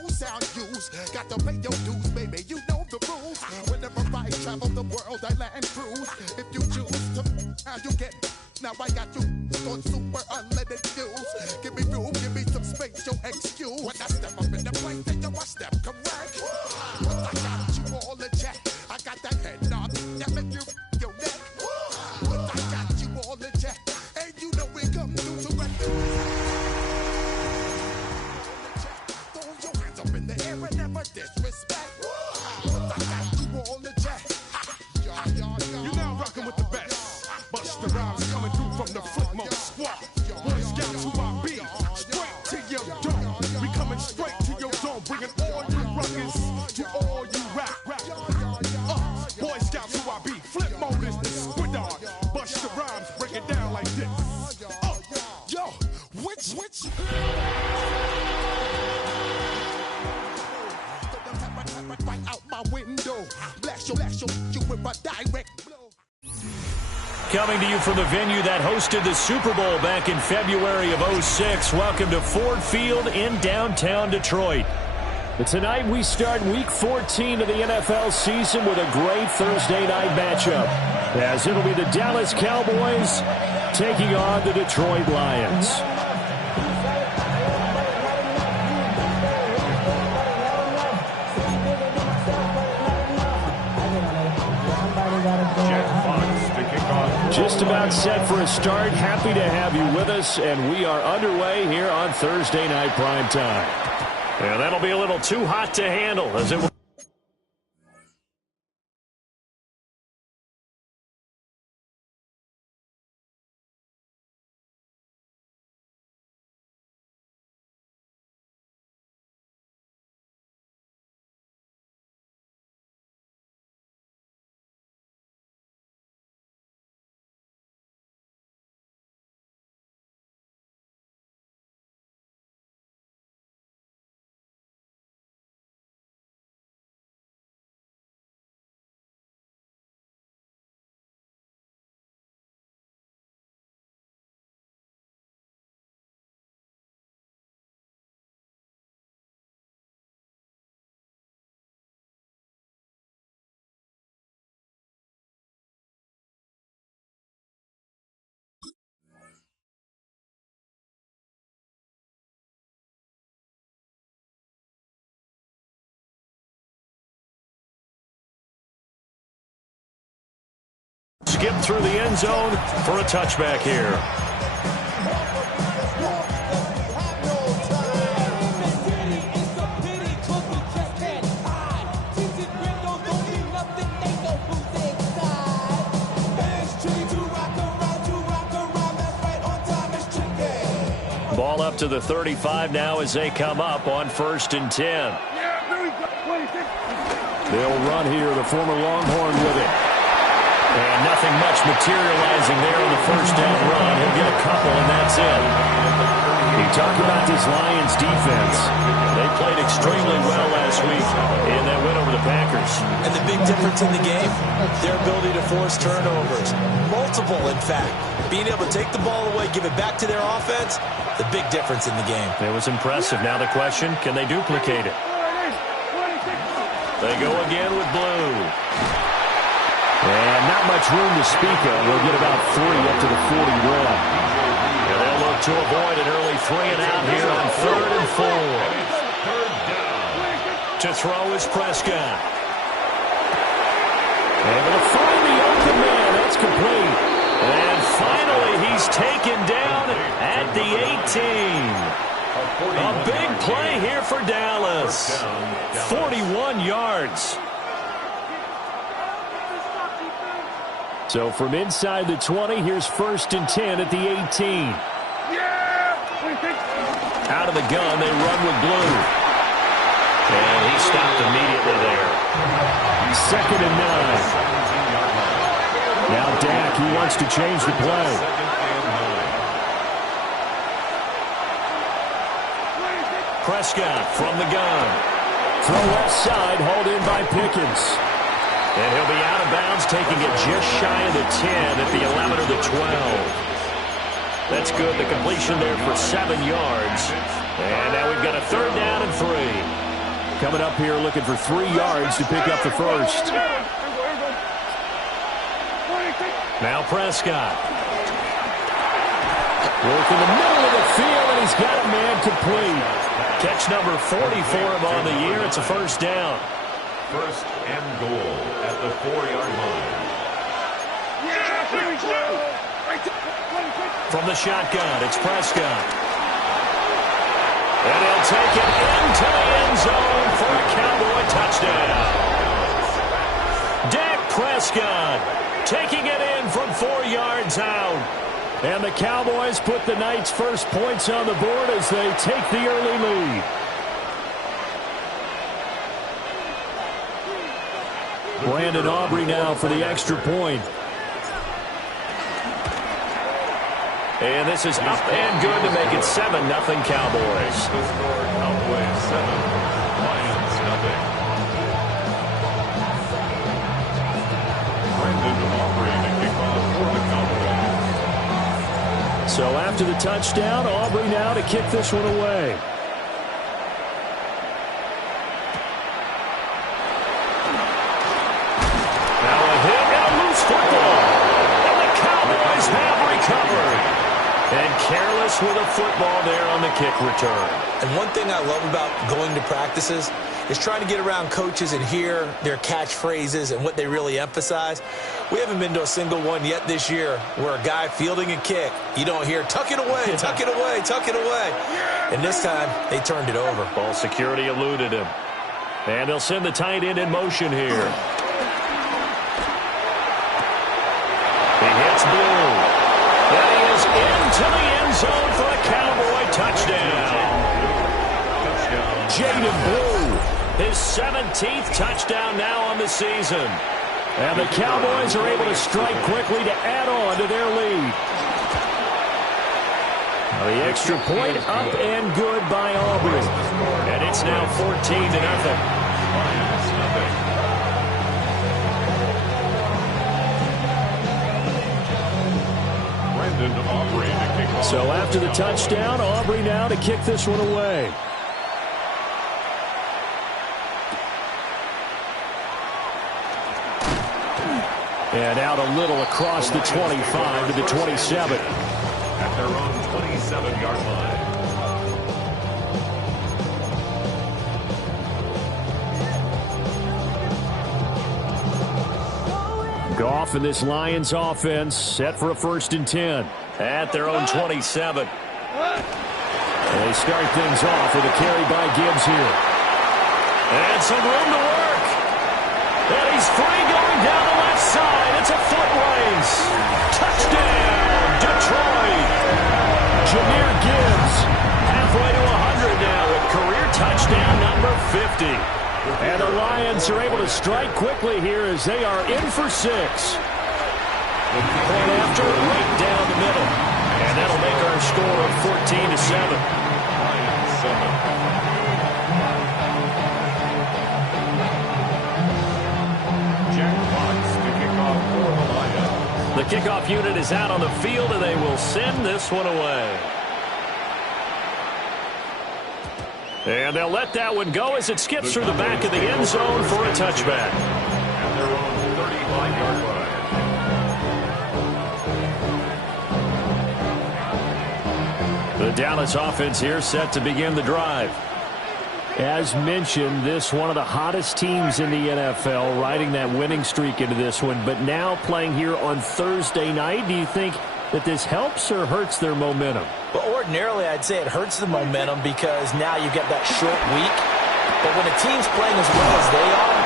no sound use. Got to pay your dues, baby, you know the rules. Whenever I travel the world, I land cruise. If you choose to, how you get. Now I got you on super unleaded views. Give me room, give me some space, your excuse. When I step up in the place, then you must step correct. But I got you all in check. I got that head knob that make you your neck. But I got you all in check. And you know we come through to wreck the throw your hands up in the air and never disrespect. But I got you all in check. You now rocking with the best. Bust the rhymes coming through from the footmost squad. Boy Scouts who I be, straight to your dome. We coming straight to your dome, bringing all you ruckus to all you rap. Boy Scouts who I be, flip mode is the squid on. Bust the rhymes, break it down like this. Yo, which? Right out my window, blast you with a direct blow. Coming to you from the venue that hosted the Super Bowl back in February of '06. Welcome to Ford Field in downtown Detroit. But tonight we start Week 14 of the NFL season with a great Thursday night matchup, as it'll be the Dallas Cowboys taking on the Detroit Lions. Just about set for a start. Happy to have you with us, and we are underway here on Thursday Night Primetime. And that'll be a little too hot to handle as it will. Skip through the end zone for a touchback here. Ball up to the 35 now as they come up on 1st and 10. They'll run here, the former Longhorn with it. And nothing much materializing there on the first down run. He'll get a couple, and that's it. You talk about this Lions defense. They played extremely well last week in that win over the Packers. And the big difference in the game, their ability to force turnovers. Multiple, in fact. Being able to take the ball away, give it back to their offense, the big difference in the game. It was impressive. Now the question, can they duplicate it? They go again with Blue. And not much room to speak of. They'll get about 40 up to the 41. And they'll look to avoid an early 3-and-out here on 3rd and 4. To throw is Prescott. Able to find the open man. That's complete. And finally, he's taken down at the 18. A big play here for Dallas. 41 yards. So from inside the 20, here's 1st and 10 at the 18. Out of the gun, they run with Blue. And he stopped immediately there. 2nd and 9. Now Dak, he wants to change the play. Prescott from the gun. Throw left side, hauled in by Pickens. And he'll be out of bounds, taking it just shy of the 10 at the 11 or the 12. That's good. The completion there for 7 yards. And now we've got a 3rd down and 3. coming up here looking for 3 yards to pick up the first. Now Prescott. Working the middle of the field, and he's got a man complete. Catch number 40 for him on the year. It's a first down. First and goal at the 4-yard line. From the shotgun, it's Prescott. And he'll take it into the end zone for a Cowboy touchdown. Dak Prescott taking it in from 4 yards out. And the Cowboys put the Knights' first points on the board as they take the early lead. Brandon Aubrey now for the extra point. And this is up and good to make it 7-0 Cowboys. The score, Cowboys 7, Lions 0. Brandon Aubrey to kick off for the Cowboys. So after the touchdown, Aubrey now to kick this one away. Now a hit and a loose football. And the Cowboys have recovered. And careless with a football there on the kick return. And one thing I love about going to practices is trying to get around coaches and hear their catchphrases and what they really emphasize. We haven't been to a single one yet this year where a guy fielding a kick, you don't hear, tuck it away, tuck it away, tuck it away. And this time, they turned it over. Ball security eluded him. And they'll send the tight end in motion here. He hits Blue. And he is into the end zone for a Cowboy touchdown. Jaden Blue, his 17th touchdown now on the season. And the Cowboys are able to strike quickly to add on to their lead. The extra point up and good by Aubrey. And it's now 14-0. So after the touchdown, Aubrey now to kick this one away. And out a little across the 25 to the 27. At their own 27-yard line. Goff and this Lions offense set for a 1st and 10 at their own 27. They start things off with a carry by Gibbs here. And some room to work. And he's free going down the left side. It's a foot race. Touchdown, Detroit. Jahmyr Gibbs halfway to 100 now with career touchdown number 50. And the Lions are able to strike quickly here as they are in for 6. Point after, right down the middle. And that'll make our score of 14-7. Lions 7. Jack Fox to kick off for the Lions. The kickoff unit is out on the field, and they will send this one away. And they'll let that one go as it skips through the back of the end zone for a touchback. At their own 35-yard line. The Dallas offense here set to begin the drive. As mentioned, this one of the hottest teams in the NFL, riding that winning streak into this one, but now playing here on Thursday night. Do you think that this helps or hurts their momentum? But ordinarily, I'd say it hurts the momentum because now you get that short week. But when a team's playing as well as they are,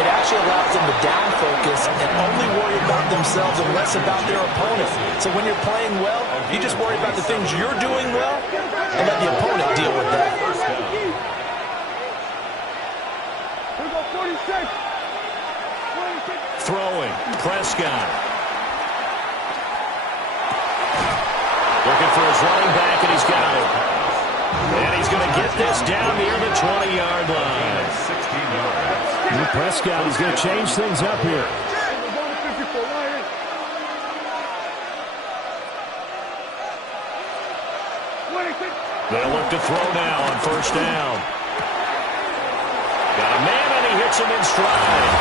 it actually allows them to down focus and only worry about themselves and less about their opponent. So when you're playing well, you just worry about the things you're doing well and let the opponent deal with that. Throwing, Prescott. Looking for his running back, and he's got it. And he's going to get this down near the 20-yard line. 16 yards. Prescott is going to change things up here. They'll look to throw now on 1st down. puts him in stride.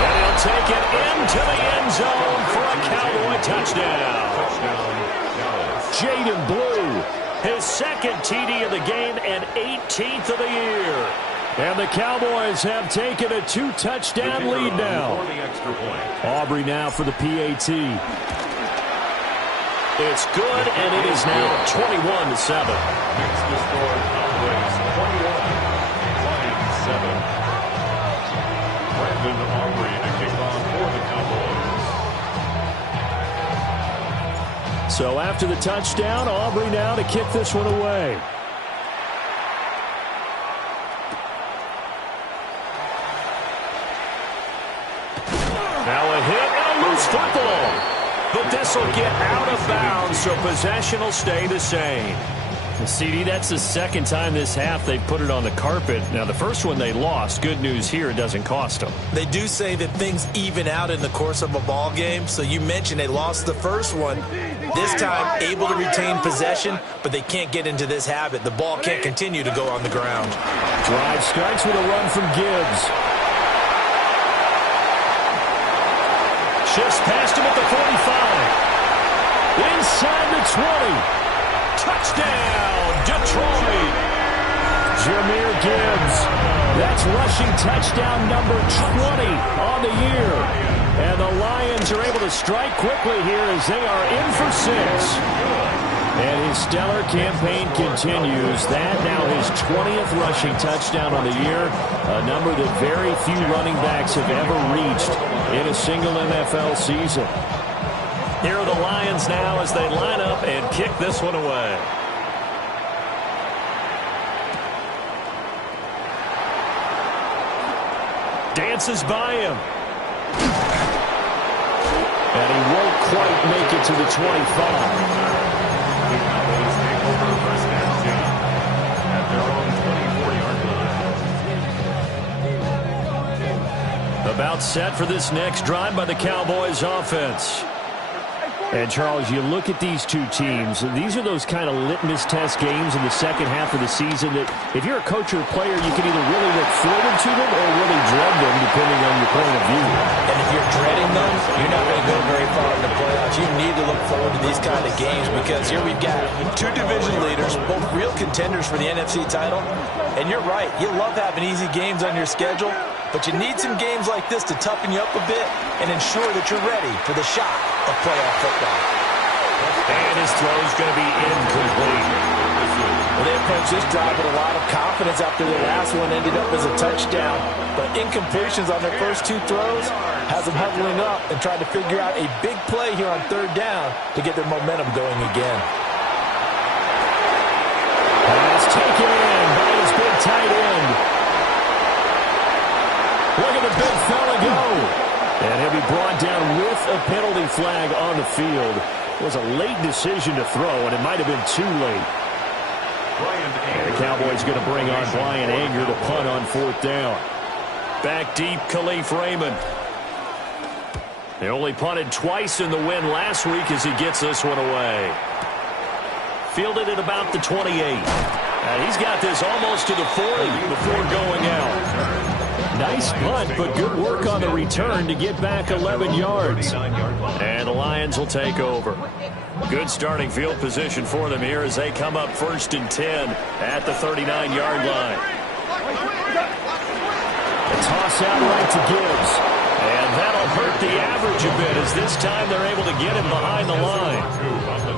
And he'll take it into the end zone for a Cowboy touchdown. Jaden Blue, his second TD of the game and 18th of the year. And the Cowboys have taken a 2-touchdown lead now. Aubrey now for the PAT. It's good, and it is now 21-7. Next to score, Cowboys 21, Lions 7. Brandon Aubrey to kick off for the Cowboys. So after the touchdown, Aubrey now to kick this one away. Now a hit and a loose football. But this will get out of bounds, so possession will stay the same. CD, that's the second time this half they've put it on the carpet. Now, the first one they lost. Good news here, it doesn't cost them. They do say that things even out in the course of a ball game. So you mentioned they lost the first one. This time, able to retain possession, but they can't get into this habit. The ball can't continue to go on the ground. Drive starts with a run from Gibbs. Shifts past him at the 45. Inside the 20. Touchdown, Detroit. Jameer Gibbs. That's rushing touchdown number 20 on the year. And the Lions are able to strike quickly here as they are in for 6. And his stellar campaign continues. That now his 20th rushing touchdown on the year, a number that very few running backs have ever reached in a single NFL season. Here are the Lions now as they line up and kick this one away. Dances by him. And he won't quite make it to the 25. The Cowboys take over first and 10 at their own 24-yard line. About set for this next drive by the Cowboys offense. And, Charles, you look at these two teams, these are those kind of litmus test games in the second half of the season that if you're a coach or a player, you can either really look forward to them or really dread them, depending on your point of view. And if you're dreading them, you're not going to go very far in the playoffs. You need to look forward to these kind of games because here we've got two division leaders, both real contenders for the NFC title. And you're right, you love having easy games on your schedule, but you need some games like this to toughen you up a bit and ensure that you're ready for the shot of playoff football. And his throw is going to be incomplete. Well, they approached this drive with a lot of confidence after the last one ended up as a touchdown. But incompletions on their first two throws has them huddling up and trying to figure out a big play here on third down to get their momentum going again. Pass taken in by his big tight end. Look at the big fella go. And he'll be brought down with a penalty flag on the field. It was a late decision to throw, and it might have been too late. And the Cowboys going to bring on Brian Anger to punt on fourth down. Back deep, Khalif Raymond. They only punted twice in the win last week as he gets this one away. Fielded at about the 28. And he's got this almost to the 40 before going out. Nice punt, but good work on the return to get back 11 yards. And the Lions will take over. Good starting field position for them here as they come up 1st and 10 at the 39-yard line. A toss out right to Gibbs. And that'll hurt the average a bit as this time they're able to get him behind the line.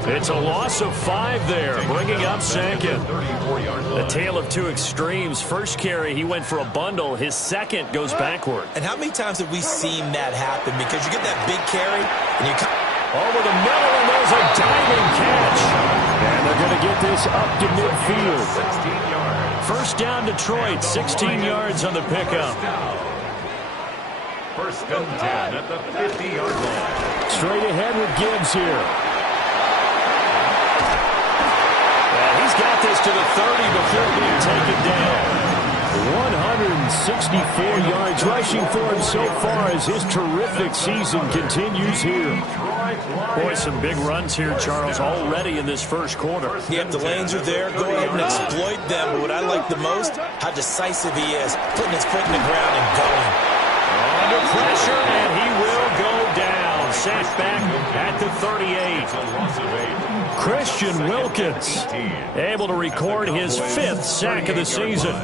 It's a loss of 5 there, bringing up second. A tale of two extremes. First carry, he went for a bundle. His second goes backward. And how many times have we seen that happen? Because you get that big carry, and you come over the middle, and there's a diving catch. And they're going to get this up to midfield. 16 yards. First down, Detroit, 16 yards on the pickup. First and 10 at the 50-yard line. Straight ahead with Gibbs here. And he's got this to the 30 before being taken down. 164 yards rushing for him so far as his terrific season continues here. Boy, some big runs here, Charles, already in this first quarter. Yeah, if the lanes are there, go ahead and exploit them. But what I like the most, how decisive he is, putting his foot in the ground and going. Under pressure, and he will go down. Sacked back at the 38. Christian Wilkins able to record his 5th sack of the season.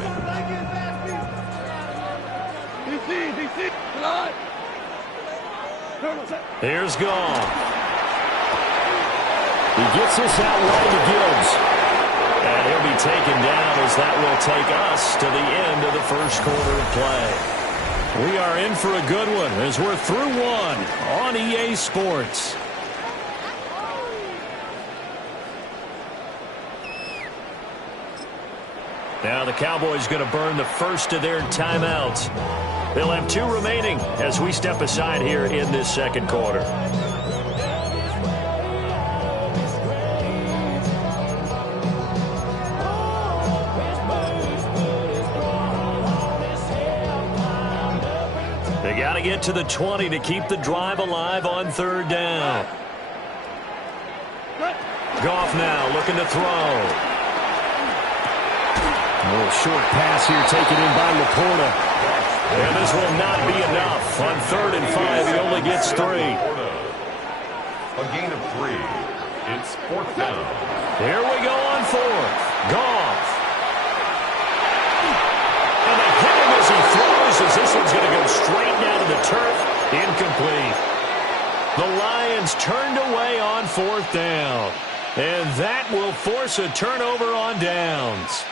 Here's Goff. He gets this out wide to Gibbs. And he'll be taken down as that will take us to the end of the first quarter of play. We are in for a good one as we're through one on EA Sports. Now the Cowboys going to burn the first of their timeouts. They'll have 2 remaining as we step aside here in this second quarter. They got to get to the 20 to keep the drive alive on 3rd down. Goff now looking to throw. A little short pass here taken in by Laporta. And this will not be enough. On 3rd and 5, he only gets 3. A gain of 3. It's 4th down. Here we go on 4th. Goff. And they hit him as he throws, as this one's going to go straight down to the turf. Incomplete. The Lions turned away on 4th down. And that will force a turnover on downs.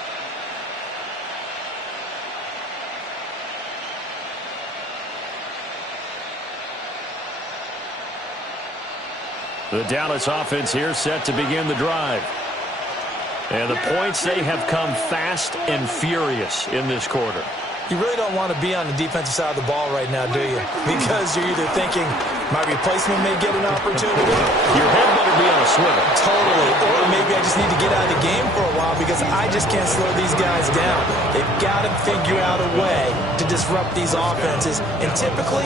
The Dallas offense here set to begin the drive. And the points, they have come fast and furious in this quarter. You really don't want to be on the defensive side of the ball right now, do you? Because you're either thinking, my replacement may get an opportunity. Your head better be on a swivel. Totally. Or maybe I just need to get out of the game for a while because I just can't slow these guys down. They've got to figure out a way to disrupt these offenses. And typically,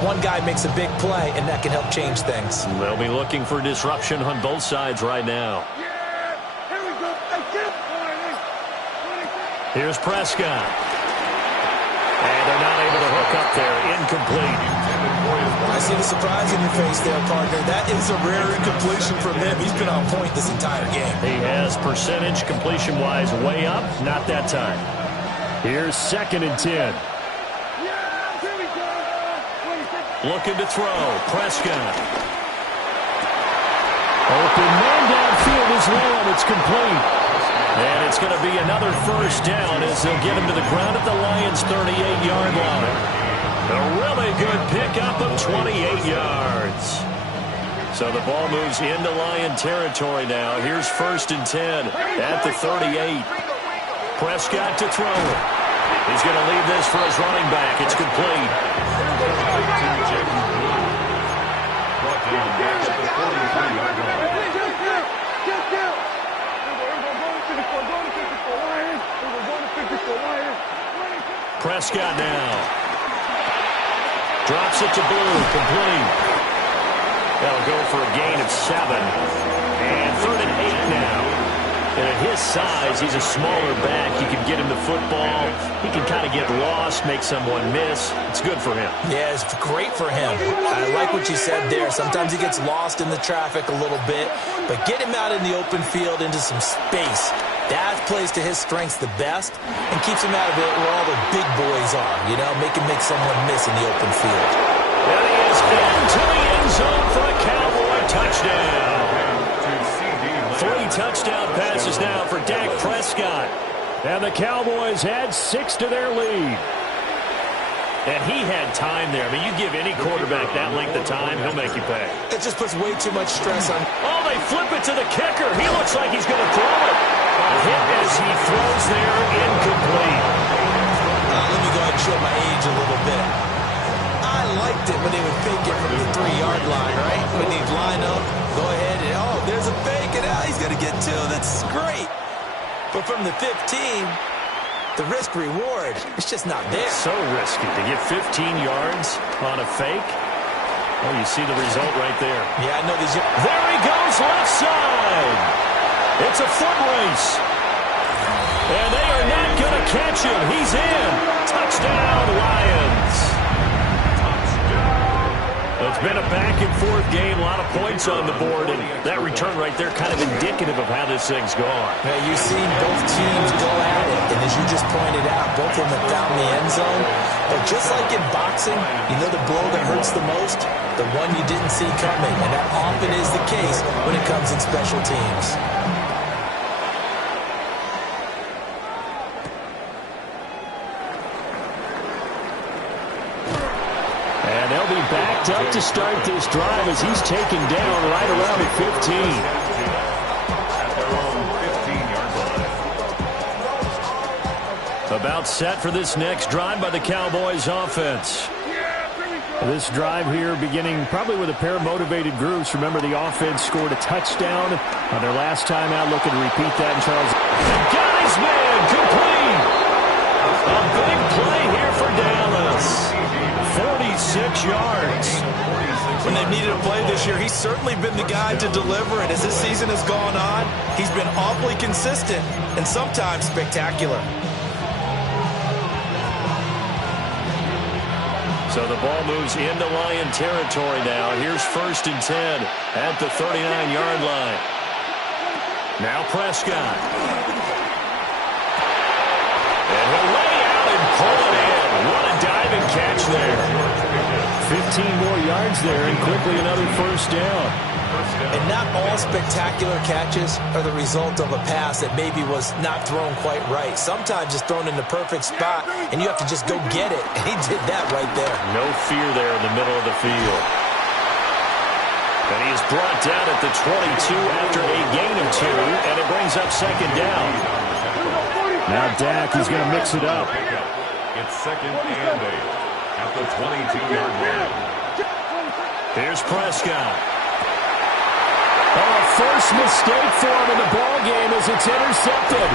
one guy makes a big play, and that can help change things. They'll be looking for disruption on both sides right now. Here's Prescott. And they're not able to hook up there. Incomplete. I see the surprise in your face there, partner. That is a rare incompletion from him. He's been on point this entire game. He has percentage completion-wise way up. Not that time. Here's 2nd and 10. Looking to throw. Prescott. Open man downfield is Lamb. It's complete. And it's going to be another first down as they'll get him to the ground at the Lions' 38-yard line. A really good pickup of 28 yards. So the ball moves into Lion territory now. Here's 1st and 10 at the 38. Prescott to throw. He's going to leave this for his running back. It's complete. Prescott now. Drops it to Blue. Complete. That'll go for a gain of 7. And 3rd and 8 now. And at his size, he's a smaller back. You can get him the football. He can kind of get lost, make someone miss. It's good for him. Yeah, it's great for him. I like what you said there. Sometimes he gets lost in the traffic a little bit. But get him out in the open field into some space. That plays to his strengths the best and keeps him out of it where all the big boys are. You know, make someone miss in the open field. And he is into the end zone for a Cowboy touchdown. 3 touchdown passes now for Dak Prescott. And the Cowboys add 6 to their lead. And he had time there. I mean, you give any quarterback that length of time, he'll make you pay. It just puts way too much stress on. Oh, they flip it to the kicker. He looks like he's going to throw it. A hit as he throws there, incomplete. Let me go ahead and show my age a little bit. I liked it when they would fake it from the 3-yard line, right? When they'd line up, go ahead and, oh, there's a fake, and he's going to get 2. That's great. But from the 15, the risk-reward is just not there. It's so risky to get 15 yards on a fake. Oh, you see the result right there. Yeah, I know these. There he goes, left side. It's a foot race. And they are not going to catch him. He's in. Touchdown, Lions. It's been a back-and-forth game, a lot of points on the board, and that return right there kind of indicative of how this thing's gone. Yeah, you've seen both teams go at it, and as you just pointed out, both of them have found the end zone. But just like in boxing, you know the blow that hurts the most? The one you didn't see coming, and that often is the case when it comes in special teams. And they'll be backed up to start this drive as he's taken down right around the 15. About set for this next drive by the Cowboys offense. This drive here beginning probably with a pair of motivated groups. Remember, the offense scored a touchdown on their last time out. Looking to repeat that. And Charles got his man complete. A big play here for Dallas. 46 yards. When they've needed a play this year, he's certainly been the guy to deliver. And as this season has gone on, he's been awfully consistent and sometimes spectacular. So the ball moves into Lion territory now. Here's 1st and 10 at the 39-yard line. Now Prescott. And he'll lay out and pull it in. What a diving catch there. 15 more yards there and quickly another 1st down. And not all spectacular catches are the result of a pass that maybe was not thrown quite right. Sometimes it's thrown in the perfect spot, and you have to just go get it. And he did that right there. No fear there in the middle of the field. And he is brought down at the 22 after a gain of 2, and it brings up 2nd down. Now Dak, he's going to mix it up. It's 2nd and 8 at the 22-yard line. Here's Prescott. Oh, first mistake for him in the ball game as it's intercepted.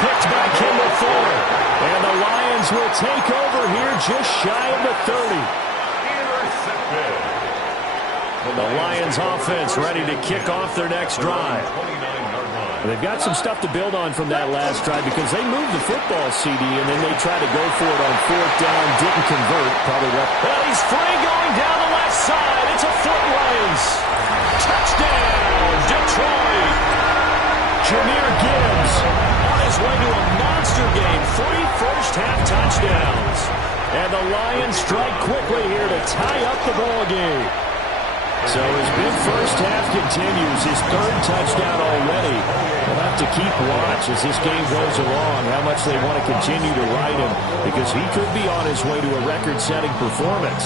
Picked by Kendall Fuller. And the Lions will take over here just shy of the 30. Intercepted. The Lions offense ready to kick off their next drive. They've got some stuff to build on from that last drive because they moved the football, CD, and then they tried to go for it on 4th down, didn't convert. Probably what. Well, he's free going down the left side. It's a foot race. Touchdown, Detroit. Jahmyr Gibbs on his way to a monster game. 3 first-half touchdowns. And the Lions strike quickly here to tie up the ball game. So his big first half continues. His 3rd touchdown already. We'll have to keep watch as this game goes along, how much they want to continue to ride him, because he could be on his way to a record-setting performance.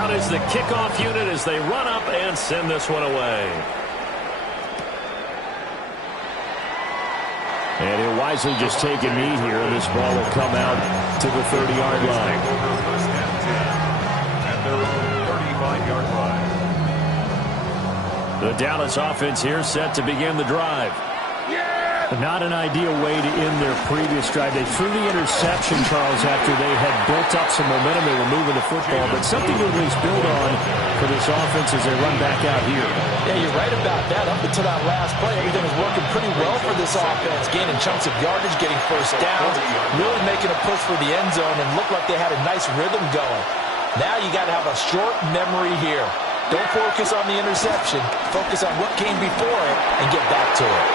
Out is the kickoff unit as they run up and send this one away. And he'll wisely just take a knee here, and this ball will come out to the 30-yard line. At their 35-yard line. The Dallas offense here set to begin the drive. Not an ideal way to end their previous drive. They threw the interception, Charles, after they had built up some momentum. They were moving the football, but something to at least build on for this offense as they run back out here. Yeah, you're right about that. Up until that last play, everything was working pretty well for this offense, gaining chunks of yardage, getting first downs, really making a push for the end zone, and looked like they had a nice rhythm going. Now you got to have a short memory here. Don't focus on the interception. Focus on what came before it and get back to it.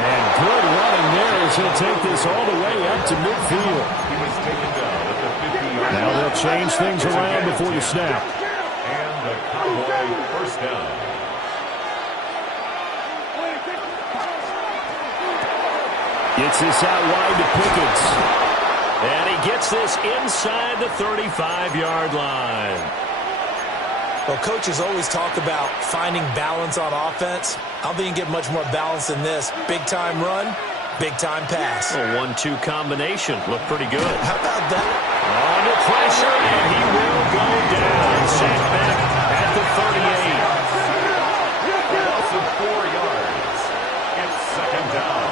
And good running there as he'll take this all the way up to midfield. He was taken down at the 50-yard line. Now they'll change things around before the snap. And the Cowboy first down. Gets this out wide to Pickens. And he gets this inside the 35-yard line. Well, coaches always talk about finding balance on offense. I don't think you can get much more balance than this. Big-time run, big-time pass. A 1-2 combination. Looked pretty good. How about that? Under pressure, and he will go down. Sacked back at the 38. Loss of 4 yards. It's 2nd down.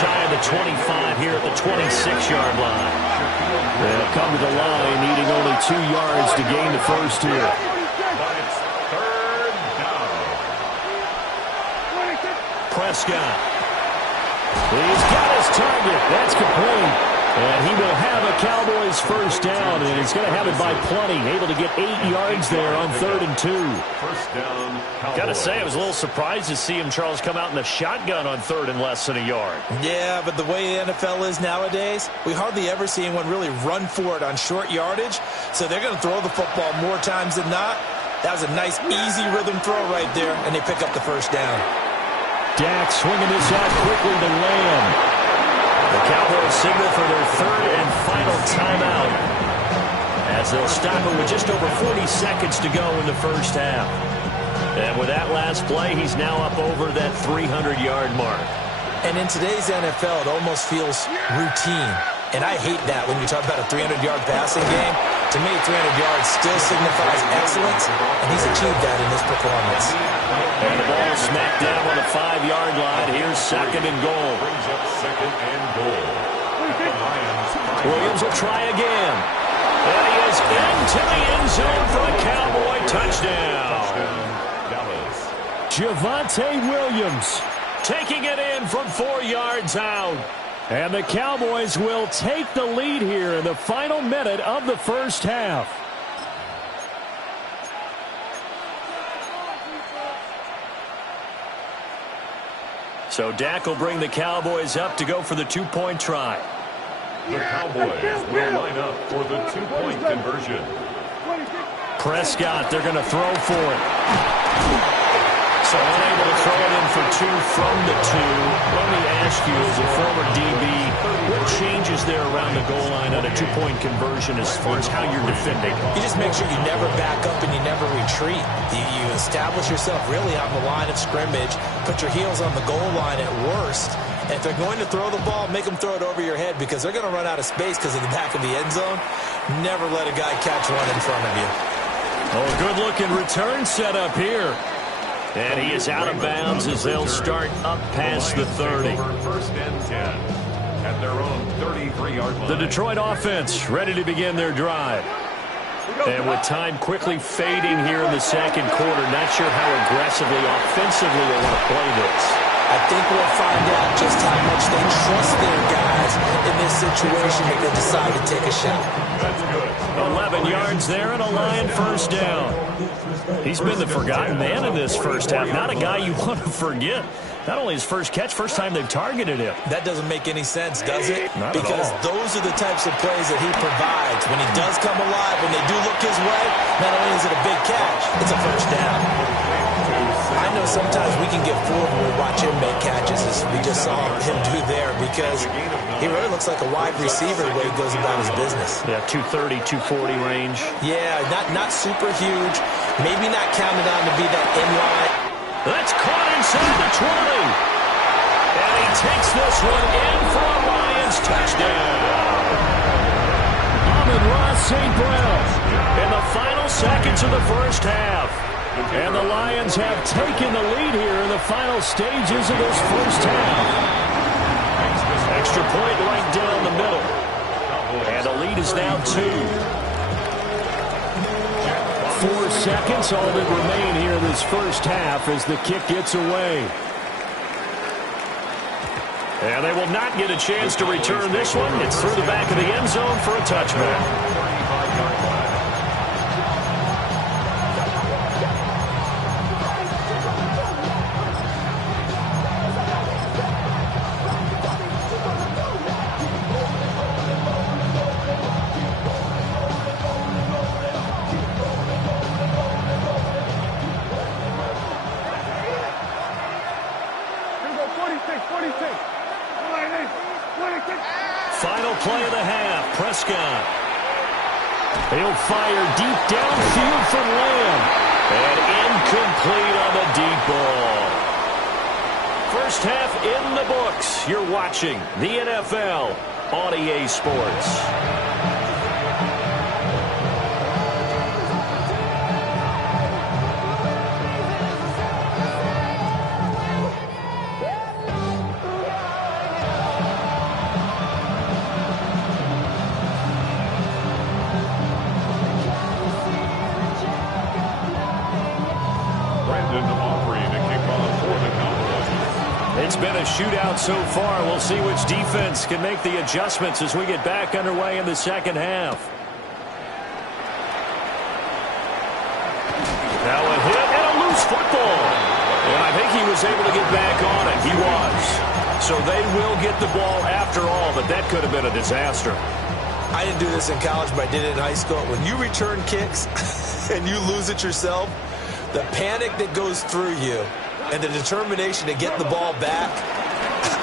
shy of the 25 here at the 26-yard line. They'll come to the line, needing only 2 yards to gain the first here. But it's third down. Prescott. He's got his target. That's complete. And he will have a Cowboys first down, and he's going to have it by plenty. Able to get 8 yards there on 3rd and 2. First down, Cowboys. Got to say, I was a little surprised to see him, Charles, come out in the shotgun on 3rd and less than a yard. Yeah, but the way the NFL is nowadays, we hardly ever see anyone really run for it on short yardage. So they're going to throw the football more times than not. That was a nice, easy rhythm throw right there, and they pick up the first down. Dak swinging this out quickly to Lamb. The Cowboys signal for their 3rd and final timeout as they'll stop it with just over 40 seconds to go in the first half. And with that last play, he's now up over that 300-yard mark. And in today's NFL, it almost feels routine. And I hate that when you talk about a 300-yard passing game. To me, 300 yards still signifies excellence, and he's achieved that in this performance. And the ball smacked down on the 5-yard line. Here's 2nd and goal. Brings up 2nd and goal. Williams will try again. And he is into the end zone for a Cowboy touchdown. Dallas. Javonte Williams taking it in from 4 yards out. And the Cowboys will take the lead here in the final minute of the first half. So Dak will bring the Cowboys up to go for the 2-point try. The Cowboys will line up for the 2-point conversion. Prescott, they're going to throw for it. So unable to throw it in for 2 from the 2. Let me ask you, as a former DB, what changes there around the goal line on a 2-point conversion as far as how you're defending? You just make sure you never back up and you never retreat. You establish yourself really on the line of scrimmage, put your heels on the goal line at worst, and if they're going to throw the ball, make them throw it over your head because they're going to run out of space because of the back of the end zone. Never let a guy catch one in front of you. Oh, good-looking return setup here. And he is out of bounds as they'll start up past the 30. First and 10 at their own 33-yard line. The Detroit offense ready to begin their drive. And with time quickly fading here in the second quarter, not sure how aggressively, offensively they want to play this. I think we'll find out just how much they trust their guys in this situation if they decide to take a shot. That's good. 11 yards there and a Lion first down. He's been the forgotten man in this first half. Not a guy you want to forget. Not only his first catch, first time they've targeted him. That doesn't make any sense, does it? Not because at all. Those are the types of plays that he provides. When he does come alive, when they do look his way, not only is it a big catch, it's a first down. I know sometimes we can get fooled when we watch him make catches, as we just saw him do there, because he really looks like a wide receiver the way he goes about his business. Yeah, 230, 240 range. Yeah, not super huge, maybe not counted on to be that inline. That's caught inside the 20. And he takes this one in for a Lions touchdown. Amon-Ra St. Brown in the final seconds of the first half. And the Lions have taken the lead here in the final stages of this first half. Extra point right down the middle. And the lead is now 2. 4 seconds, all that remain here in this first half as the kick gets away. And they will not get a chance to return this one. It's through the back of the end zone for a touchback. Final play of the half, Prescott. He'll fire deep downfield from Lamb. And incomplete on the deep ball. First half in the books. You're watching the NFL on EA Sports. a shootout so far. We'll see which defense can make the adjustments as we get back underway in the second half. Now a hit and a loose football. And I think he was able to get back on it. He was. So they will get the ball after all, but that could have been a disaster. I didn't do this in college, but I did it in high school. When you return kicks and you lose it yourself, the panic that goes through you and the determination to get the ball back,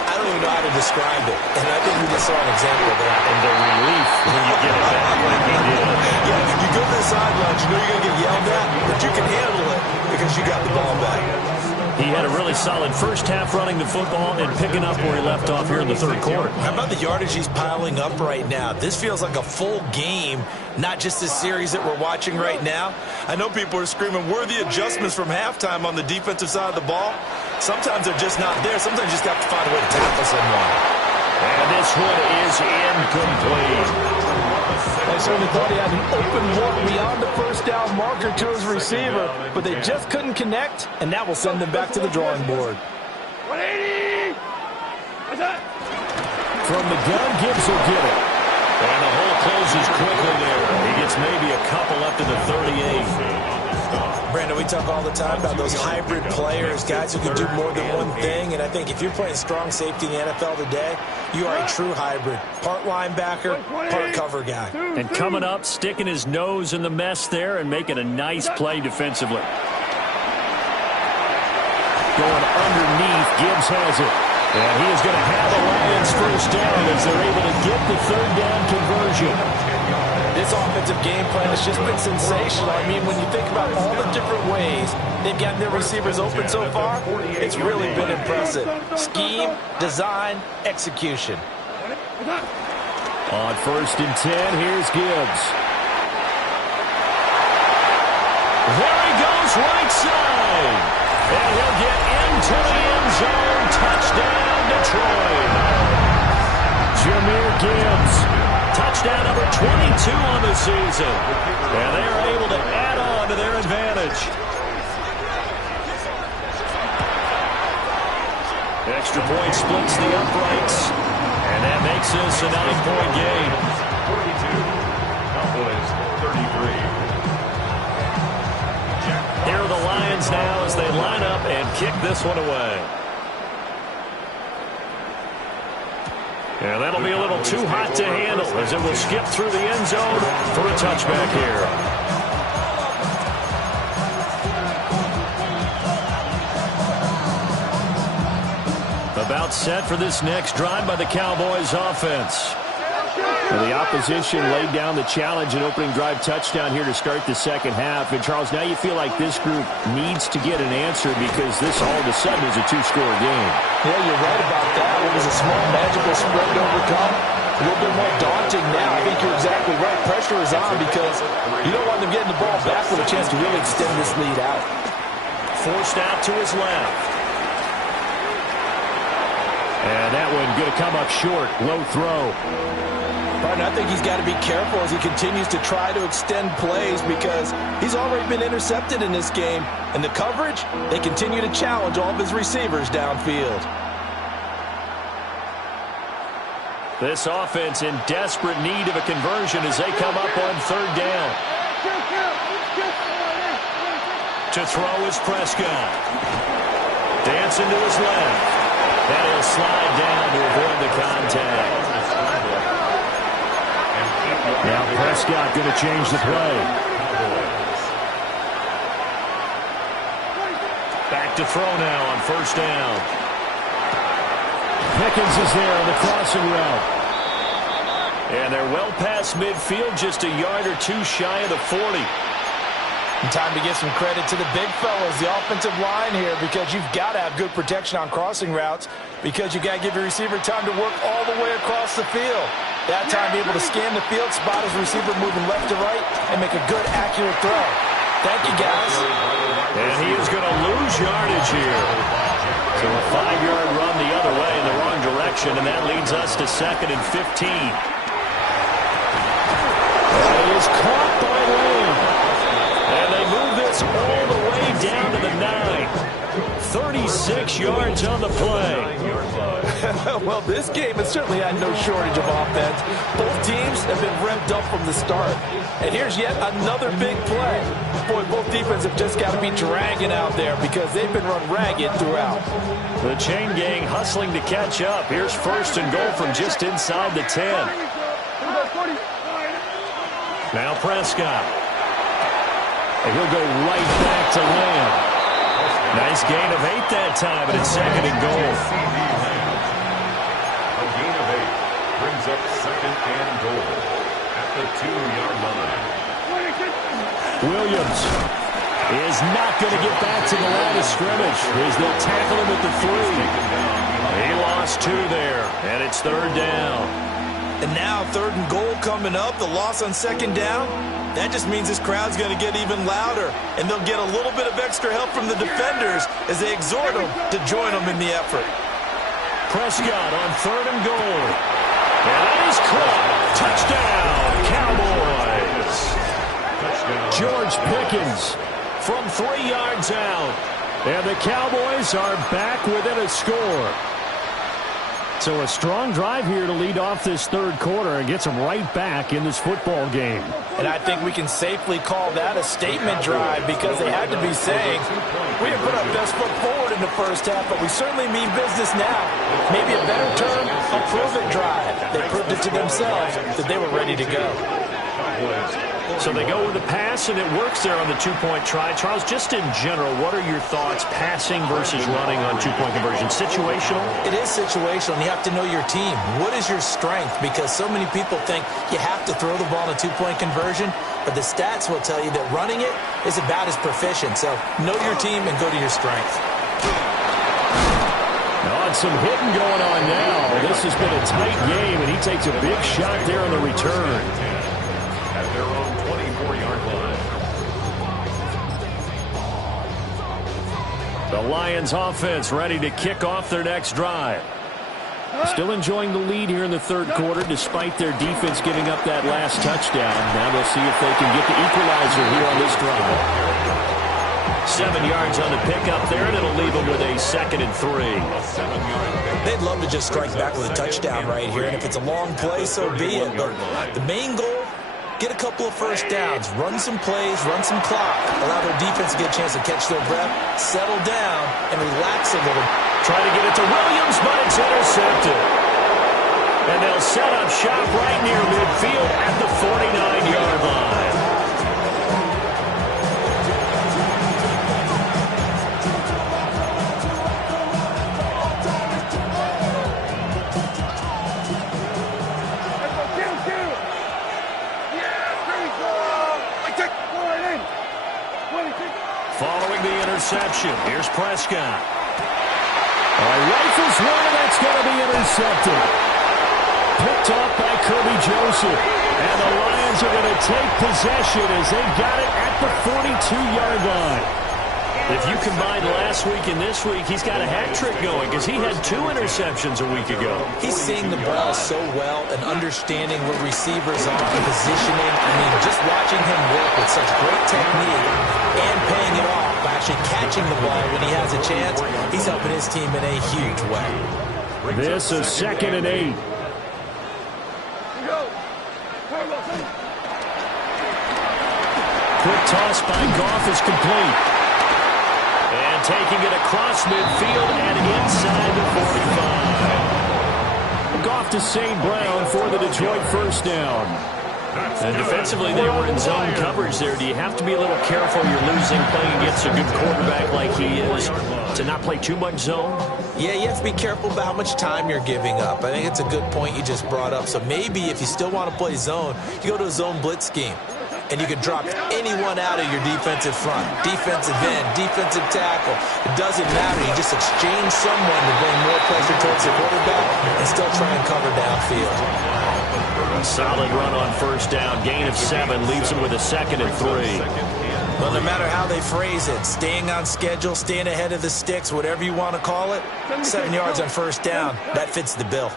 I don't even know how to describe it. And I think we just saw an example of that. And the relief when you get it back like he did. Yeah, you go to the sidelines, you know you're going to get yelled at, but you can handle it because you got the ball back. He had a really solid first half running the football and picking up where he left off here in the third quarter. How about the yardage he's piling up right now? This feels like a full game, not just a series that we're watching right now. I know people are screaming, where are the adjustments from halftime on the defensive side of the ball? Sometimes they're just not there. Sometimes you just got to find a way to tackle someone. And this one is incomplete. They certainly thought he had an open look beyond the first down marker to his receiver, but they just couldn't connect, and that will send them back to the drawing board. 180! From the gun, Gibbs will get it. And the hole closes quickly there. He gets maybe a couple up to the 38. Brandon, we talk all the time about those hybrid players, guys who can do more than one thing, and I think if you're playing strong safety in the NFL today, you are a true hybrid. Part linebacker, part cover guy. And coming up, sticking his nose in the mess there and making a nice play defensively. Going underneath, Gibbs has it. And he is going to have the Lions first down as they're able to get the third down conversion. This offensive game plan has just been sensational. I mean, when you think about all the different ways they've gotten their receivers open so far, it's really been impressive. Scheme, design, execution. On 1st and 10, here's Gibbs. There he goes, right side. And he'll get into the end zone. Touchdown, Detroit. Jahmyr Gibbs. Touchdown number 22 on the season. And they are able to add on to their advantage. Extra point splits the uprights. And that makes this a 9-point game. 42. Cowboys 33. Here are the Lions now as they line up and kick this one away. And that'll be a little too hot to handle as it will skip through the end zone for a touchback here. About set for this next drive by the Cowboys offense. And the opposition laid down the challenge and opening drive touchdown here to start the second half. And, Charles, now you feel like this group needs to get an answer because this all of a sudden is a two-score game. Yeah, you're right about that. It was a small magical spread to overcome. A little bit more daunting now. I think you're exactly right. Pressure is on because you don't want them getting the ball back with a chance to really extend this lead out. Forced out to his left. And that one going to come up short. Low throw. But I think he's got to be careful as he continues to try to extend plays because he's already been intercepted in this game. And the coverage, they continue to challenge all of his receivers downfield. This offense in desperate need of a conversion as they come up on third down. To throw is Prescott. Dancing to his left. And he'll slide down to avoid the contact. Now Prescott going to change the play. Back to throw now on first down. Pickens is there on the crossing route. And they're well past midfield, just a yard or two shy of the 40. And time to give some credit to the big fellas, the offensive line here, because you've got to have good protection on crossing routes because you've got to give your receiver time to work all the way across the field. That time, be able to scan the field, spot his receiver moving left to right, and make a good, accurate throw. Thank you, guys. And he is going to lose yardage here. So a 5-yard run the other way in the wrong direction, and that leads us to 2nd and 15. It is caught by Lane. And they move this all the way down to the 9. 36 6 yards on the play. Well, this game has certainly had no shortage of offense. Both teams have been revved up from the start. And here's yet another big play. Boy, both defenses have just got to be dragging out there because they've been run ragged throughout. The chain gang hustling to catch up. Here's 1st and goal from just inside the 10. Now Prescott. And he'll go right back to Lamb. Nice gain of 8 that time, and it's 2nd and goal. A gain of 8 brings up 2nd and goal at the 2-yard line. Williams is not going to get back to the line of scrimmage as they'll tackle him at the 3. He lost 2 there, and it's 3rd down. And now 3rd and goal coming up, the loss on 2nd down. That just means this crowd's going to get even louder, and they'll get a little bit of extra help from the defenders as they exhort them to join them in the effort. Prescott on 3rd and goal. And that is caught. Touchdown, Cowboys. Touchdown. George Pickens from 3 yards out. And the Cowboys are back within a score. So a strong drive here to lead off this 3rd quarter and gets them right back in this football game. And I think we can safely call that a statement drive because they had to be saying, we didn't put our best foot forward in the first half, but we certainly mean business now. Maybe a better term, a prove-it drive. They proved it to themselves that they were ready to go. So they go with the pass, and it works there on the 2-point try. Charles, just in general, what are your thoughts passing versus running on 2-point conversion? Situational? It is situational, and you have to know your team. What is your strength? Because so many people think you have to throw the ball in a 2-point conversion, but the stats will tell you that running it is about as proficient. So know your team and go to your strength. On some hitting going on now. This has been a tight game, and he takes a big shot there on the return. At their own 24-yard line. The Lions offense ready to kick off their next drive. Still enjoying the lead here in the 3rd quarter despite their defense giving up that last touchdown. Now they'll see if they can get the equalizer here on this drive. 7 yards on the pickup there, and it'll leave them with a 2nd and 3. They'd love to just strike back with a touchdown right here, and if it's a long play, so be it. But the main goal, get a couple of first downs, run some plays, run some clock, allow their defense to get a chance to catch their breath, settle down, and relax a little. Try to get it to Williams, but it's intercepted. And they'll set up shop right near midfield at the 49-yard line. Following the interception, here's Prescott. Rifles one, that's going to be intercepted. Picked off by Kirby Joseph. And the Lions are going to take possession as they've got it at the 42-yard line. If you combine last week and this week, he's got a hat trick going because he had 2 interceptions a week ago. He's seeing the ball so well and understanding where receivers are, positioning. I mean, just watching him work with such great technique and paying it off by actually catching the ball when he has a chance, he's helping his team in a huge way. This is 2nd and 8. Quick toss by Goff is complete. And taking it across midfield and inside the 45. Goff to St. Brown for the Detroit first down. And defensively, they were in zone coverage there. Do you have to be a little careful? You're losing playing against a good quarterback like he is to not play too much zone? Yeah, you have to be careful about how much time you're giving up. I think it's a good point you just brought up. So maybe if you still want to play zone, you go to a zone blitz scheme. And you can drop anyone out of your defensive front, defensive end, defensive tackle. It doesn't matter. You just exchange someone to bring more pressure towards the quarterback and still try and cover downfield. A solid run on first down. Gain of 7 leaves him with a 2nd and 3. Well, no matter how they phrase it, staying on schedule, staying ahead of the sticks, whatever you want to call it, 7 yards on first down, that fits the bill.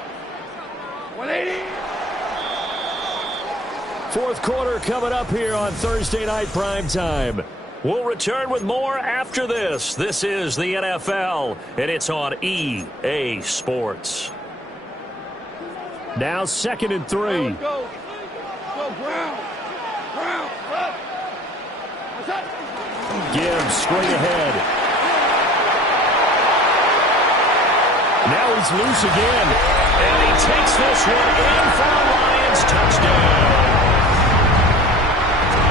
180. 4th quarter coming up here on Thursday Night Primetime. We'll return with more after this. This is the NFL, and it's on EA Sports. Now 2nd and 3. Go, Brown. Gibbs straight ahead. Now he's loose again. And he takes this one in for a Lions touchdown.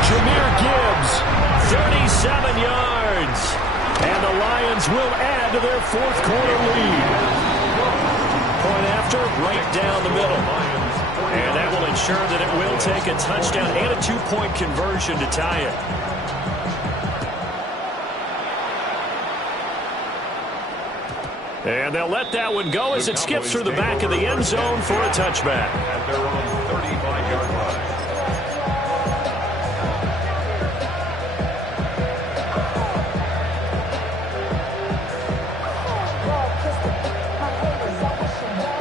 Jahmyr Gibbs, 37 yards. And the Lions will add to their 4th quarter lead. Point after, right down the middle. And that will ensure that it will take a touchdown and a 2-point conversion to tie it. And they'll let that one go as it skips through the back of the end zone for a touchback. At their own 35-yard line.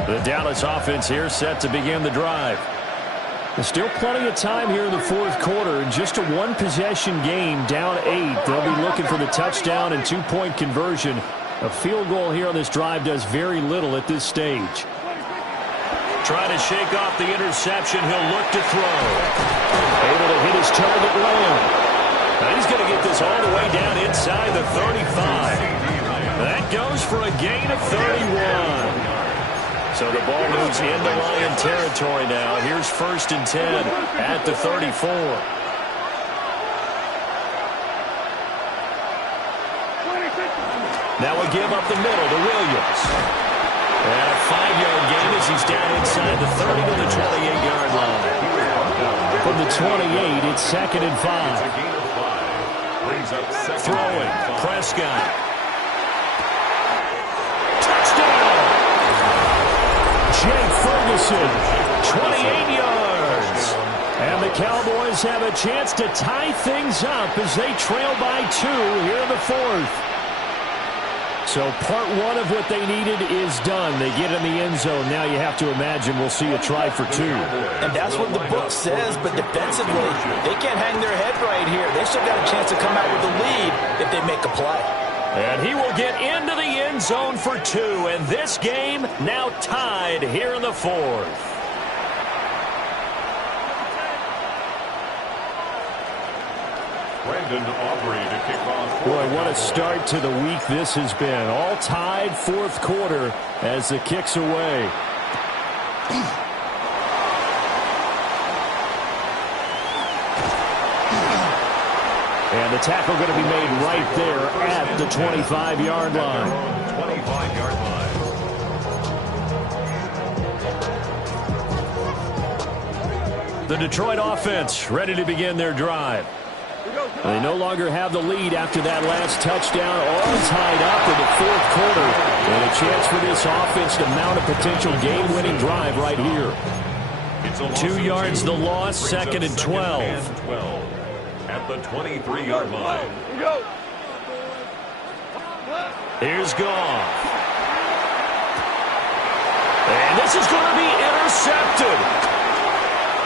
The Dallas offense here set to begin the drive. There's still plenty of time here in the 4th quarter. Just a 1-possession game, down 8. They'll be looking for the touchdown and 2-point conversion. A field goal here on this drive does very little at this stage. Trying to shake off the interception. He'll look to throw. Able to hit his target well. Now he's going to get this all the way down inside the 35. That goes for a gain of 31. So the ball moves into Lion territory now. Here's 1st and 10 at the 34. Now we give up the middle to Williams. And a 5-yard gain as he's down inside the 30 to the 28-yard line. From the 28, it's 2nd and 5. Throwing, Prescott. Touchdown! Jake Ferguson, 28 yards. And the Cowboys have a chance to tie things up as they trail by 2 here in the 4th. So part 1 of what they needed is done. They get in the end zone. Now you have to imagine we'll see a try for 2. And that's what the book says, but defensively, they can't hang their head right here. They still got a chance to come out with the lead if they make a play. And he will get into the end zone for 2. And this game now tied here in the 4th. Brandon Aubrey to kick off. Boy, what a start to the week this has been. All tied 4th quarter as the kick's away. And the tackle going to be made right there at the 25-yard line. 25-yard line. The Detroit offense ready to begin their drive. They no longer have the lead after that last touchdown, all tied up in the 4th quarter. And a chance for this offense to mount a potential game-winning drive right here. 2 yards the loss, 2nd and 12. At the 23-yard line. Here's Goff. And this is going to be intercepted.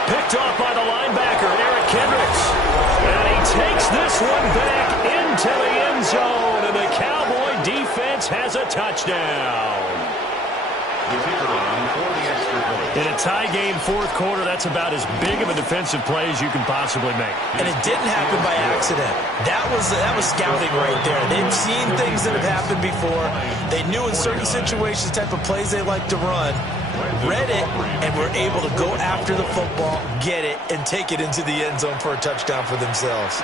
Picked off by the linebacker, Eric Kendricks. And he takes this one back into the end zone. And the Cowboy defense has a touchdown. The kicker on for the extra point. In a tie game 4th quarter, that's about as big of a defensive play as you can possibly make. And it didn't happen by accident. That was scouting right there. They've seen things that have happened before. They knew in certain situations the type of plays they like to run. Read it, and were able to go after the football, get it, and take it into the end zone for a touchdown for themselves.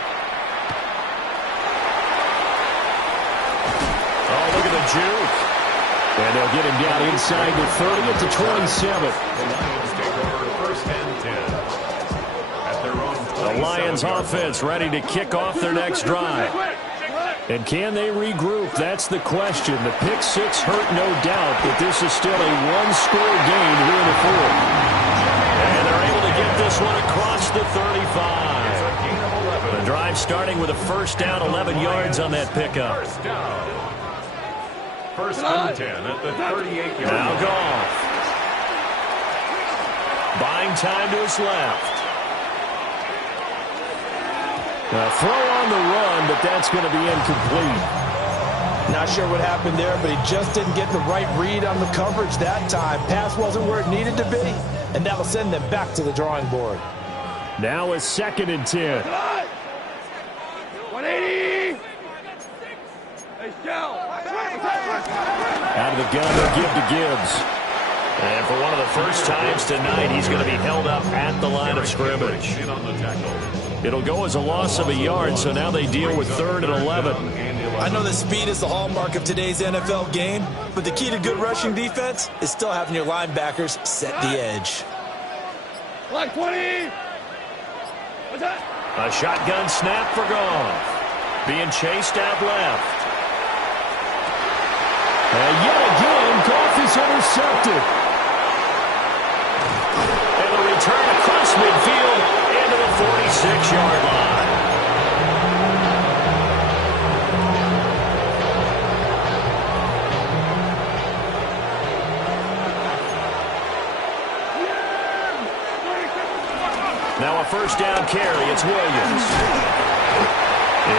Oh, look at the juke. And they'll get him down inside the 30 at the 27. The Lions take over 1st and 10. At their own 27. The Lions offense ready to kick off their next drive. And can they regroup? That's the question. The pick 6 hurt, no doubt, but this is still a 1-score game here in the 4th. And they're able to get this one across the 35. The drive starting with a 1st down, 11 yards on that pickup. 1st down. 1st and 10 at the 38-yard line. Now Goff. Buying time to his left. Throw on the run, but that's going to be incomplete. Not sure what happened there, but he just didn't get the right read on the coverage that time. Pass wasn't where it needed to be, and that'll send them back to the drawing board. Now a 2nd and 10. 180. Out of the gun, they'll give to Gibbs. And for one of the first times tonight, he's going to be held up at the line of scrimmage. It'll go as a loss of a yard, so now they deal with 3rd and 11. I know that speed is the hallmark of today's NFL game, but the key to good rushing defense is still having your linebackers set the edge. Like 20. What's that? A shotgun snap for Goff. Being chased out left. And yet again, Goff is intercepted. And a return across midfield into the 46-yard line. Now a first down carry. It's Williams.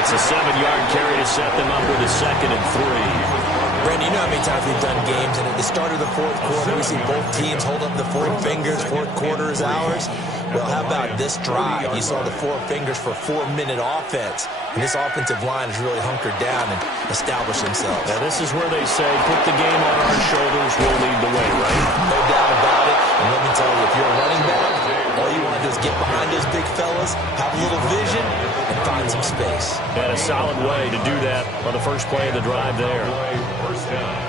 It's a 7-yard carry to set them up with a 2nd and 3. Randy, you know how many times we've done games, and at the start of the 4th quarter, we see both teams hold up the 4 fingers. 4th quarter is ours. Well, how about this drive? You saw the 4 fingers for 4-minute offense. And this offensive line has really hunkered down and established themselves. Now, this is where they say, put the game on our shoulders, we'll lead the way, right? No doubt about it. And let me tell you, if you're a running back, all you want to do is get behind those big fellas, have a little vision, and find some space. And a solid way to do that on the first play of the drive there.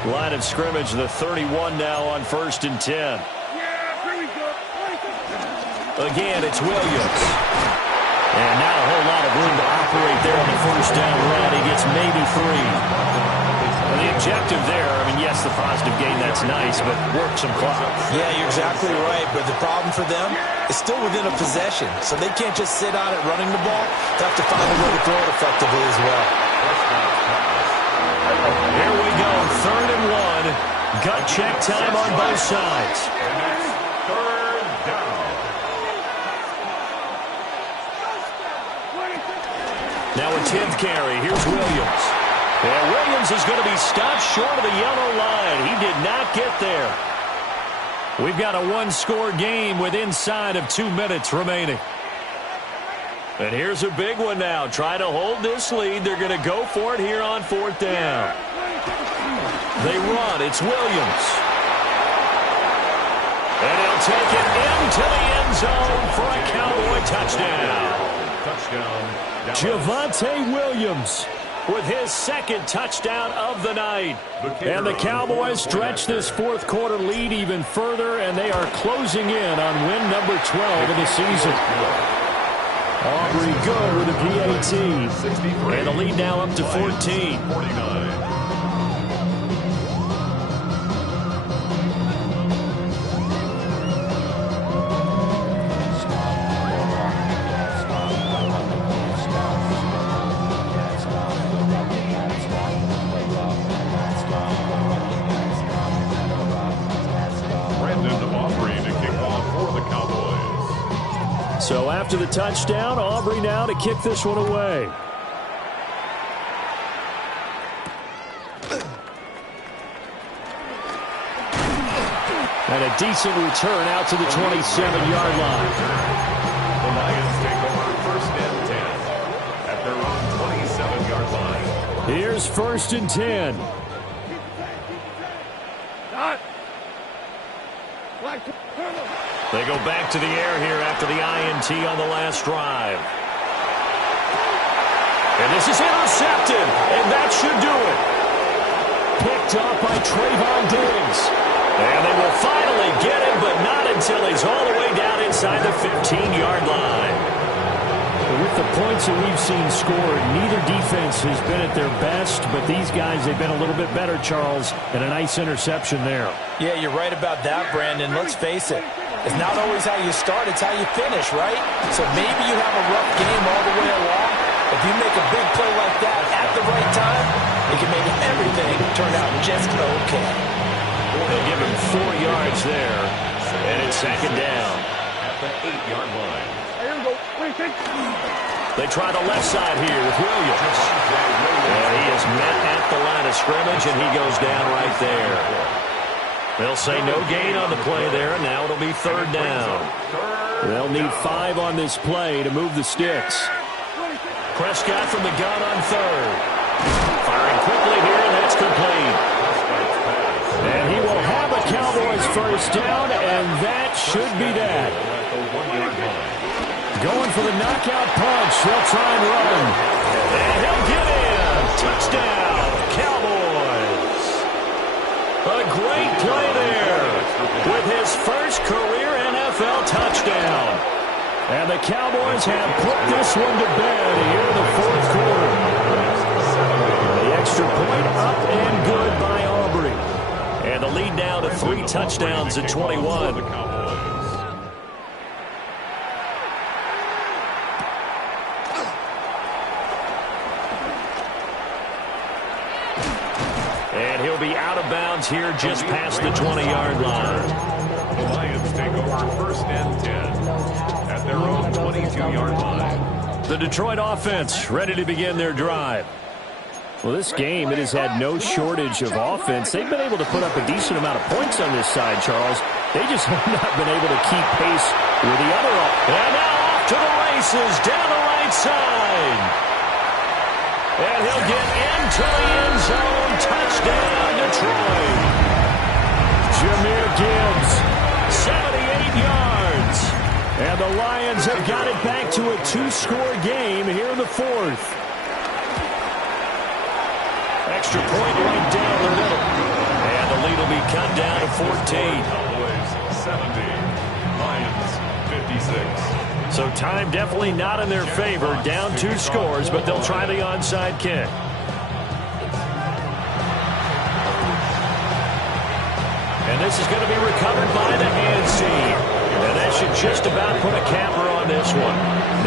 Line of scrimmage, the 31 now on 1st and 10. Again, it's Williams. And not a whole lot of room to operate there on the first down run. He gets maybe 3. And the objective there, I mean, yes, the positive gain, that's nice, but work some clock. Yeah, you're exactly right. But the problem for them is still within a possession. So they can't just sit on it running the ball. They have to find a way to throw it effectively as well. Here we go, 3rd and 1. Gut check time on both sides. Now a 10th carry. Here's Williams. And Williams is going to be stopped short of the yellow line. He did not get there. We've got a 1-score game with inside of 2 minutes remaining. And here's a big one now. Try to hold this lead. They're going to go for it here on 4th down. They run. It's Williams. And he'll take it into the end zone for a Cowboy touchdown. Javonte Williams with his 2nd touchdown of the night. And the Cowboys stretch this 4th quarter lead even further, and they are closing in on win number 12 of the season. Aubrey good with a PAT. And the lead now up to 14. So after the touchdown, Aubrey now to kick this one away. And a decent return out to the 27-yard line. The Lions take over 1st and 10 at their own 27-yard line. Here's 1st and 10. They go back to the air here after the INT on the last drive. And this is intercepted, and that should do it. Picked up by Trayvon Diggs. And they will finally get him, but not until he's all the way down inside the 15-yard line. With the points that we've seen scored, neither defense has been at their best, but these guys, they've been a little bit better, Charles, and a nice interception there. Yeah, you're right about that, Brandon. Let's face it. It's not always how you start, it's how you finish, right? So maybe you have a rough game all the way along. If you make a big play like that at the right time, it can make everything turn out just okay. They'll give him 4 yards there, and it's 2nd down. At the 8-yard line. They try the left side here with Williams. And he is met at the line of scrimmage, and he goes down right there. They'll say no gain on the play there, and now it'll be third down. They'll need 5 on this play to move the sticks. Prescott from the gun on third. Firing quickly here, and that's complete. And he will have a Cowboys first down, and that should be that. Going for the knockout punch. He'll try and run. And he'll get in. Touchdown, Cowboys. A great play there with his first career NFL touchdown. And the Cowboys have put this one to bed here in the fourth quarter. The extra point up and good by Aubrey. And the lead now to 3 touchdowns at 21. And he'll be out of bounds here just past the 20-yard line. The Lions take over first and 10 at their own 22-yard line. The Detroit offense ready to begin their drive. Well, this game, it has had no shortage of offense. They've been able to put up a decent amount of points on this side, Charles. They just have not been able to keep pace with the other. And now off to the races down the right side. And he'll get into the end zone. Touchdown, Detroit. Jahmyr Gibbs, 78 yards. And the Lions have got it back to a 2-score game here in the fourth. Extra point right down the middle. And the lead will be cut down to 14. Cowboys 70, Lions 56. So time definitely not in their favor. Down 2 scores, but they'll try the onside kick. And this is going to be recovered by the hands team. And that should just about put a capper on this one.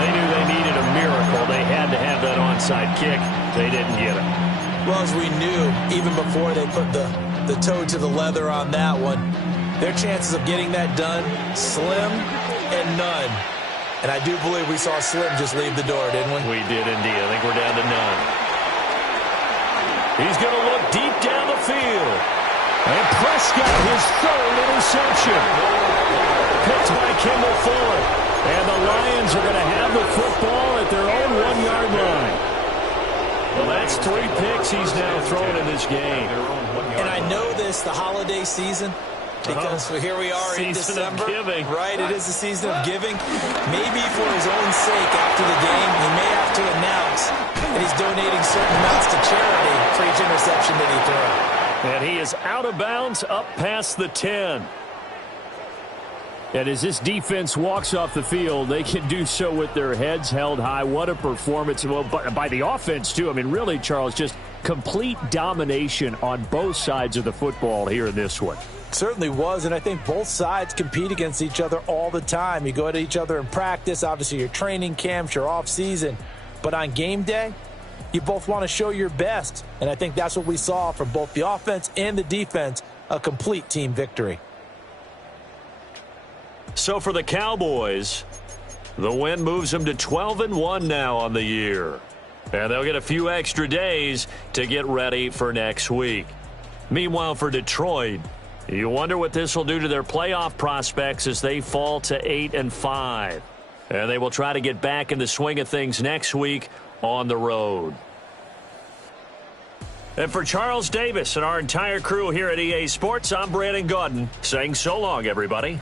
They knew they needed a miracle. They had to have that onside kick. They didn't get it. Well, as we knew, even before they put the toe to the leather on that one, their chances of getting that done, slim and none. And I do believe we saw Slim just leave the door, didn't we? We did indeed. I think we're down to none. He's going to look deep down the field. And Prescott, his third interception. Picked by Kendall Fuller. And the Lions are going to have the football at their own 1-yard line. Well, that's 3 picks he's now thrown in this game. And I know this, the holiday season, because here we are in December. Right, it is the season of giving. Maybe for his own sake after the game, he may have to announce that he's donating certain amounts to charity for each interception that he throws. And he is out of bounds up past the 10. And as this defense walks off the field, they can do so with their heads held high. What a performance. Well, by the offense, too. I mean, really, Charles, just complete domination on both sides of the football here in this one. Certainly was, and I think both sides compete against each other all the time. You go to each other in practice, obviously your training camps, your off-season. But on game day, you both want to show your best. And I think that's what we saw from both the offense and the defense, a complete team victory. So for the Cowboys, the win moves them to 12-1 now on the year. And they'll get a few extra days to get ready for next week. Meanwhile, for Detroit, you wonder what this will do to their playoff prospects as they fall to 8-5. And they will try to get back in the swing of things next week on the road. And for Charles Davis and our entire crew here at EA Sports, I'm Brandon Gaudin saying so long, everybody.